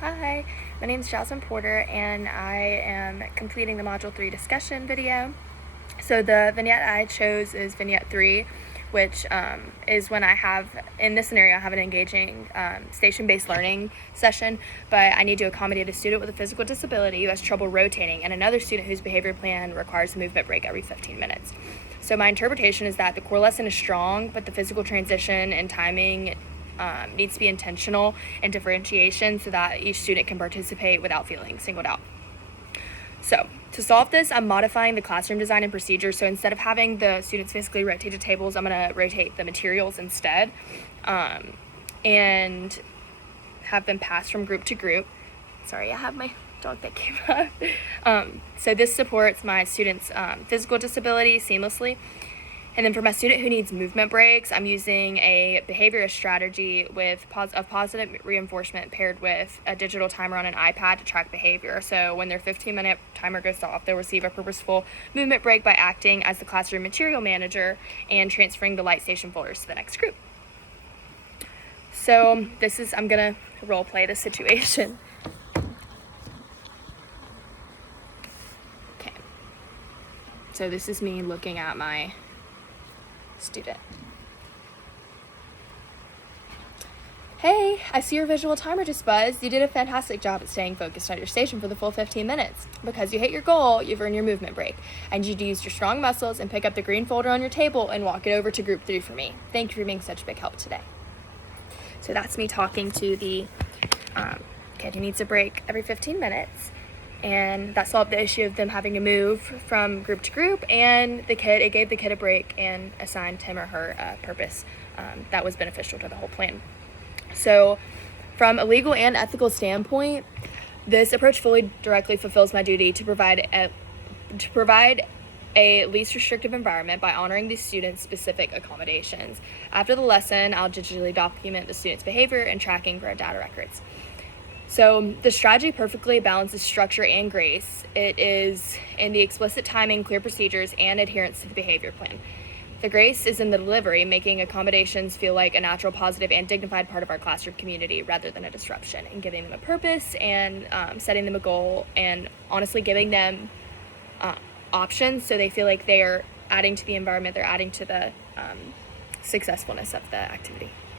Hi, my name is Jasmine Porter and I am completing the Module 3 discussion video. So the vignette I chose is Vignette 3, which is when I have, in this scenario, I have an engaging station-based learning session, but I need to accommodate a student with a physical disability who has trouble rotating and another student whose behavior plan requires a movement break every 15 minutes. So my interpretation is that the core lesson is strong, but the physical transition and timing needs to be intentional and differentiation so that each student can participate without feeling singled out. So to solve this, I'm modifying the classroom design and procedure. So instead of having the students physically rotate to tables, I'm going to rotate the materials instead and have them pass from group to group. Sorry, I have my dog that came up. So this supports my students' physical disability seamlessly. And then for my student who needs movement breaks, I'm using a behaviorist strategy with positive reinforcement paired with a digital timer on an iPad to track behavior. So when their 15-minute timer goes off, they'll receive a purposeful movement break by acting as the classroom material manager and transferring the light station folders to the next group. So I'm gonna role play the situation. Okay. So this is me looking at my student. Hey, I see your visual timer just buzzed. You did a fantastic job at staying focused on your station for the full 15 minutes. Because you hit your goal, you've earned your movement break. And you used your strong muscles and pick up the green folder on your table and walk it over to group 3 for me. Thank you for being such a big help today. So that's me talking to the kid who needs a break every 15 minutes. And that solved the issue of them having to move from group to group, and it gave the kid a break and assigned him or her a purpose that was beneficial to the whole plan. So from a legal and ethical standpoint, this approach directly fulfills my duty to provide a least restrictive environment by honoring the students' specific accommodations. After the lesson, I'll digitally document the students' behavior and tracking for our data records. So the strategy perfectly balances structure and grace. It is in the explicit timing, clear procedures, and adherence to the behavior plan. The grace is in the delivery, making accommodations feel like a natural, positive, and dignified part of our classroom community rather than a disruption, and giving them a purpose and setting them a goal and honestly giving them options so they feel like they are adding to the environment, they're adding to the successfulness of the activity.